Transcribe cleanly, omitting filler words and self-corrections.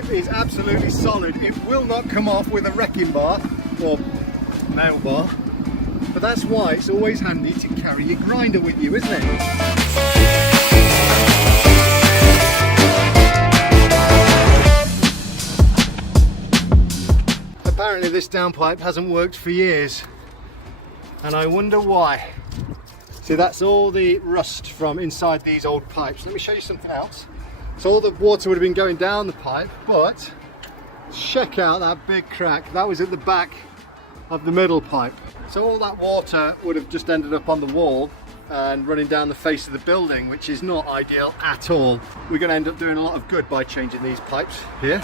pipe is absolutely solid. It will not come off with a wrecking bar or nail bar, but that's why it's always handy to carry your grinder with you, isn't it? Apparently this downpipe hasn't worked for years, and I wonder why. See, that's all the rust from inside these old pipes. Let me show you something else. So all the water would have been going down the pipe, but check out that big crack. That was at the back of the middle pipe. So all that water would have just ended up on the wall and running down the face of the building, which is not ideal at all. We're going to end up doing a lot of good by changing these pipes here.